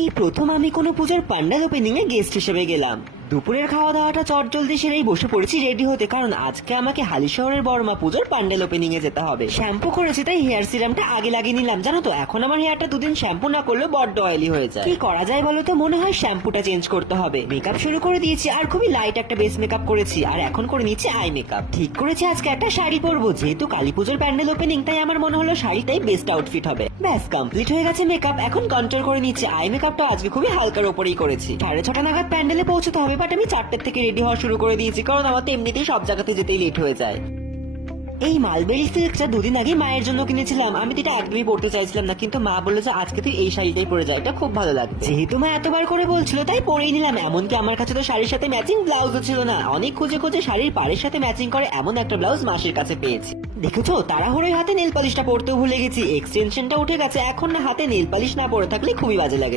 এই প্রথম আমি কোনো পুজোর প্যান্ডেল ওপেনিং এ গেস্ট হিসেবে গেলাম। দুপুরের খাওয়া দাওয়াটা চটজলদি সেরেই বসে পড়েছি রেডি হতে, কারণ আজকে আমাকে হালিশহরের বড়মা পুজোর প্যান্ডেল ওপেনিং এ যেতে হবে। শ্যাম্পু করেছি তাই হেয়ার সিরামটা আগে লাগিয়ে নিলাম। জানো তো এখন আমার হেয়ারটা দুদিন শ্যাম্পু না করলে বড্ড অয়েলি হয়ে যায়। কি করা যায় বলো তো? মনে হয় শ্যাম্পুটা চেঞ্জ করতে হবে। মেকআপ শুরু করে দিয়েছি আর খুবই লাইট একটা বেস মেকআপ করেছি, আর এখন করে নিচ্ছি আই মেকআপ। ঠিক করেছি আজকে একটা শাড়ি পরবো, যেহেতু কালী পুজোর প্যান্ডেল ওপেনিং তাই আমার মনে হলো শাড়িটাই বেস্ট আউটফিট হবে। ব্যাস কমপ্লিট হয়ে গেছে মেকআপ, এখন কন্ট্রোল করে নিচ্ছি। আই মেকআপটা আজকে খুবই হালকার উপরেই করেছি। 6:30 নাগাদ প্যান্ডেলে পৌঁছতে হবে, বাট আমি 4টের থেকে রেডি হওয়া শুরু করে দিয়েছি, কারণ আমার তো এমনিতেই সব জায়গাতে যেতেই লেট হয়ে যায়। এই মালবেরি সিল্কটা দুদিন আগে মায়ের জন্য কিনেছিলাম। আমি তো এটা একদমই পড়তে চাইছিলাম না, কিন্তু মা বললো যে আজকে তুই এই শাড়িটাই পরে যায়, এটা খুব ভালো লাগবে। যেহেতু মা এতবার করে বলছিল তাই পরেই নিলাম। এমনকি আমার কাছে তো শাড়ির সাথে ম্যাচিং ব্লাউজও ছিল না। অনেক খুঁজে খুঁজে শাড়ির পাড়ের সাথে ম্যাচিং করে এমন একটা ব্লাউজ মাসির কাছে পেয়েছি। দেখেছো, তাড়াহুড়োয় হাতে নেল পালিশটা পরতেও ভুলে গেছি। এক্সটেনশনটা উঠে গেছে, এখন না হাতে নেল পালিশ না পরে থাকলে খুবই বাজে লাগে।